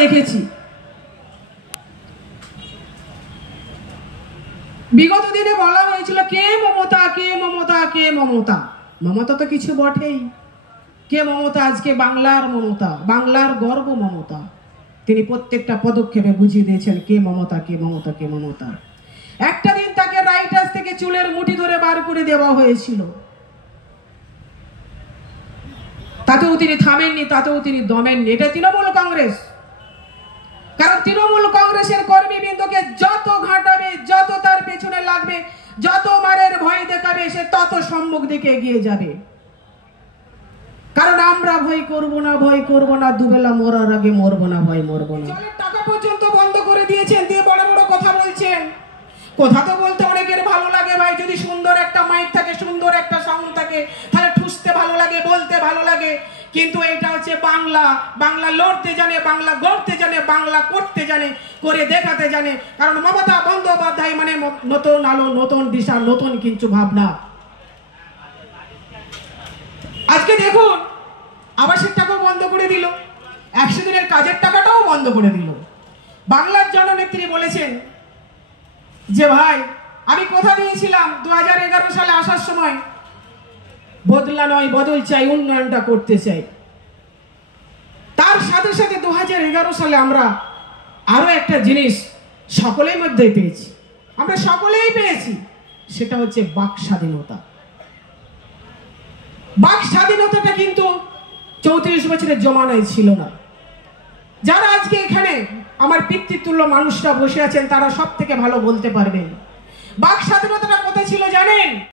দেখেছি। বিগত দিনে বলা হয়েছিল কে মমতা, কে মমতা, কে মমতা। মমতা তো কিছু বটেই। কে মমতা? আজকে বাংলার মমতা, বাংলার গর্ব মমতা। তিনি প্রত্যেকটা পদক্ষেপে বুঝিয়ে দিয়েছেন কে মমতা, কে মমতা, কে মমতা। একটা দিন তাকে রাইটার্স থেকে চুলের মুঠি ধরে বার করে দেওয়া হয়েছিল, তাতেও তিনি থামেননি, তাতেও তিনি দমেননি। এটা তৃণমূল কংগ্রেস। কারণ তৃণমূল কংগ্রেসের কর্মীবৃন্দকে যত ঘাঁটাবে, যত তার পেছনে লাগবে, যত মারের ভয় দেখাবে, সে তত সম্মুখ দিকে এগিয়ে যাবে। কারণ আমরা ভয় করব না, ভয় করব না, দুবেলা মরার আগে মরবো না, ভয় মরবো না। জলের টাকা পর্যন্ত বন্ধ করে দিয়েছেন, দিয়ে বড় বড় কথা বলছেন। কথা তো বলতে অনেকের ভালো লাগে ভাই, যদি সুন্দর একটা মাইক থাকে, সুন্দর একটা সাউন্ড থাকে, তাহলে ঠুসতে ভালো লাগে, বলতে ভালো লাগে। কিন্তু এটা হচ্ছে বাংলা। বাংলা লড়তে জানে, বাংলা গড়তে জানে, বাংলা করতে জানে, করে দেখাতে জানে। কারণ মমতা বন্দ্যোপাধ্যায় মানে নতুন আলো, নতুন দিশা, নতুন কিছু ভাবনা। আজকে দেখুন, আবাসের টাকাও বন্ধ করে দিল, 100 দিনের কাজের টাকাটাও বন্ধ করে দিল। বাংলার জননেত্রী বলেছেন যে ভাই, আমি কথা দিয়েছিলাম 2011 সালে আসার সময়, বদলা নয় বদল চাই, উন্নয়নটা করতে চাই। তার সাথে সাথে 2011 সালে আমরা আরো একটা জিনিস সকলের মধ্যে পেয়েছি, আমরা সকলেই পেয়েছি, সেটা হচ্ছে বাক স্বাধীনতা। বাক স্বাধীনতাটা কিন্তু 34 বছরের জমানায় ছিল না। যারা আজকে এখানে আমার পিতৃতুল্য মানুষরা বসে আছেন, তারা সব থেকে ভালো বলতে পারবেন বাক স্বাধীনতাটা কোথায় ছিল জানেন?